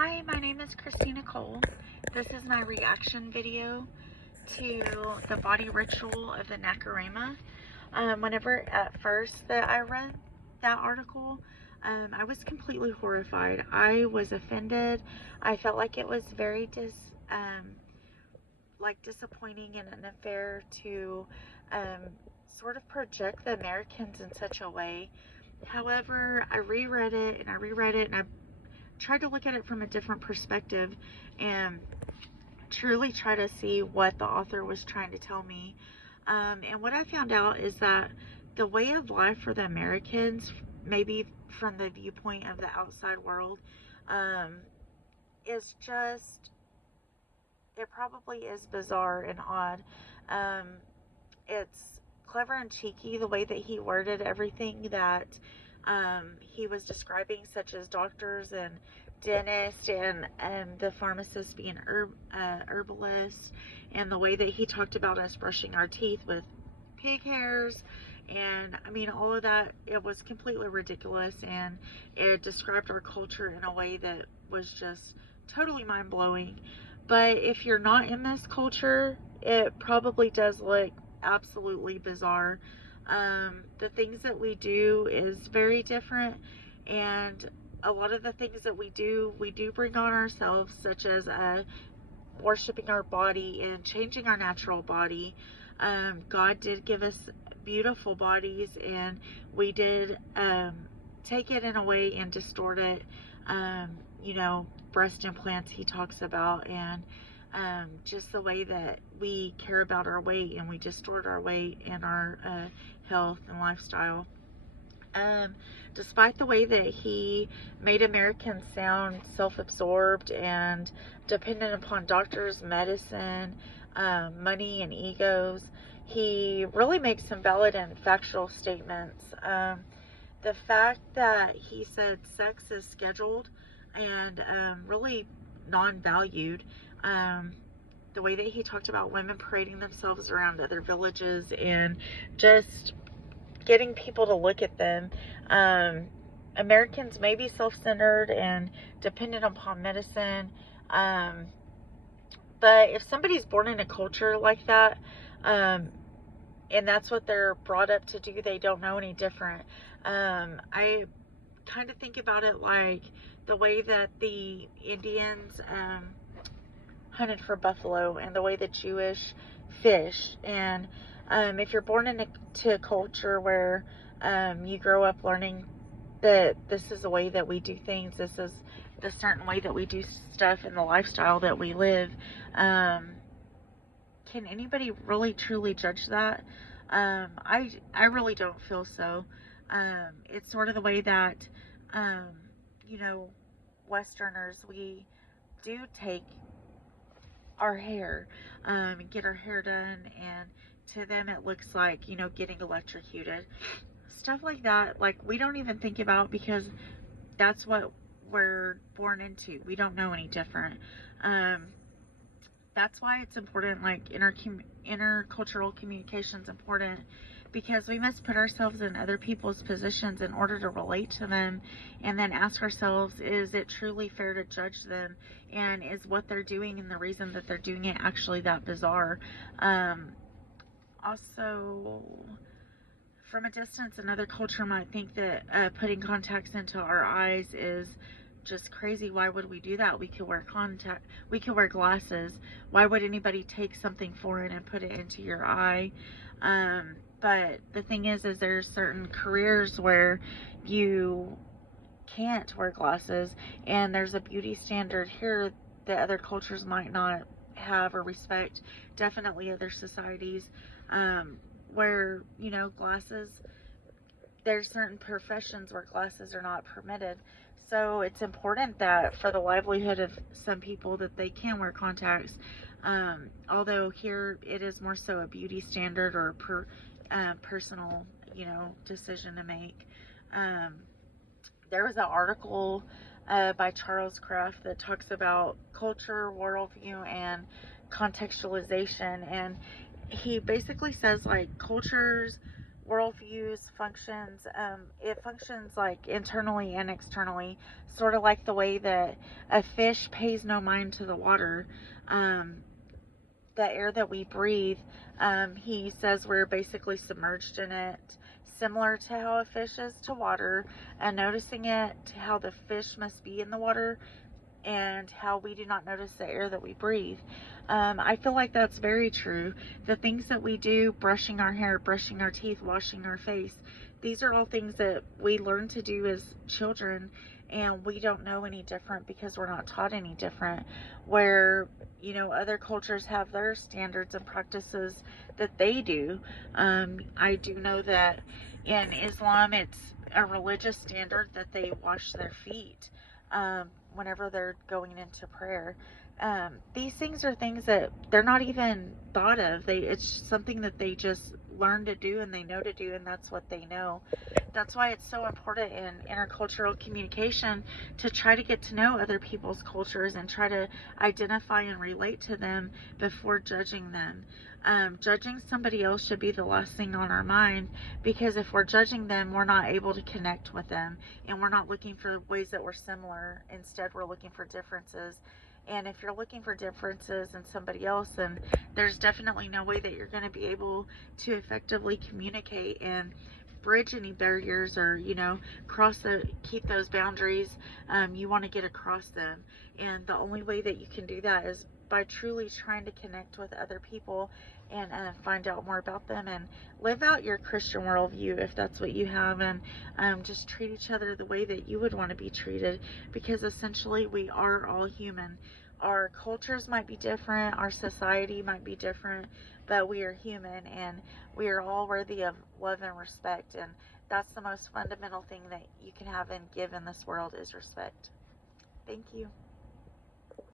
Hi, my name is Christina Cole. This is my reaction video to the body ritual of the Nacirema. Whenever at first that I read that article, I was completely horrified. I was offended. I felt like it was very disappointing and unfair to um, sort of project the Americans in such a way. However, I reread it and I reread it and I tried to look at it from a different perspective and truly try to see what the author was trying to tell me. And what I found out is that the way of life for the Americans, maybe from the viewpoint of the outside world, is just, it probably is bizarre and odd. It's clever and cheeky the way that he worded everything that he was describing, such as doctors and dentists and the pharmacist being herbalists, and the way that he talked about us brushing our teeth with pig hairs. And I mean, all of that, it was completely ridiculous, and it described our culture in a way that was just totally mind-blowing. But if you're not in this culture, it probably does look absolutely bizarre. The things that we do is very different, and a lot of the things that we do bring on ourselves, such as worshiping our body and changing our natural body. God did give us beautiful bodies, and we did take it in a way and distort it. Breast implants he talks about, and just the way that we care about our weight and we distort our weight and our health and lifestyle. Despite the way that he made Americans sound self-absorbed and dependent upon doctors, medicine, money, and egos, he really makes some valid and factual statements. The fact that he said sex is scheduled and really non-valued, the way that he talked about women parading themselves around other villages and just getting people to look at them. Americans may be self-centered and dependent upon medicine, but if somebody's born in a culture like that, and that's what they're brought up to do, they don't know any different. I kind of think about it like the way that the Indians hunted for buffalo, and the way the Jewish fish. And if you're born into a culture where you grow up learning that this is the way that we do things, this is the certain way that we do stuff in the lifestyle that we live, can anybody really truly judge that? I really don't feel so. It's sort of the way that Westerners, we do take our hair and get our hair done, and to them it looks like getting electrocuted, stuff like that. Like, we don't even think about, because that's what we're born into. We don't know any different. That's why it's important, like intercultural communication is important, because we must put ourselves in other people's positions in order to relate to them, and then ask ourselves, is it truly fair to judge them, and is what they're doing and the reason that they're doing it actually that bizarre? Also, from a distance, another culture might think that putting contacts into our eyes is just crazy. Why would we do that? We could wear glasses. Why would anybody take something foreign and put it into your eye? But the thing is there's certain careers where you can't wear glasses, and there's a beauty standard here that other cultures might not have or respect. Definitely other societies, where glasses, there's certain professions where glasses are not permitted. So it's important that for the livelihood of some people that they can wear contacts. Although here it is more so a beauty standard or personal, decision to make. There was an article by Charles Kraft that talks about culture, worldview, and contextualization, and he basically says, like, cultures worldviews functions. It functions like internally and externally, sort of like the way that a fish pays no mind to the water. Um, the air that we breathe, he says we're basically submerged in it, similar to how a fish is to water, and noticing it, to how the fish must be in the water, and how we do not notice the air that we breathe. I feel like that's very true. The things that we do, brushing our hair, brushing our teeth, washing our face, these are all things that we learn to do as children, and we don't know any different because we're not taught any different. Where, other cultures have their standards and practices that they do. I do know that in Islam, it's a religious standard that they wash their feet whenever they're going into prayer. These things are things that they're not even thought of. It's something that they just learn to do and they know to do, and that's what they know. That's why it's so important in intercultural communication to try to get to know other people's cultures and try to identify and relate to them before judging them. Judging somebody else should be the last thing on our mind, because if we're judging them, we're not able to connect with them, and we're not looking for ways that we're similar. Instead, we're looking for differences. And if you're looking for differences in somebody else, then there's definitely no way that you're going to be able to effectively communicate and bridge any barriers, or keep those boundaries. You want to get across them, and the only way that you can do that is by truly trying to connect with other people and find out more about them and live out your Christian worldview if that's what you have, and just treat each other the way that you would want to be treated, because essentially we are all human. Our cultures might be different, our society might be different, but we are human, and we are all worthy of love and respect, and that's the most fundamental thing that you can have and give in this world is respect. Thank you.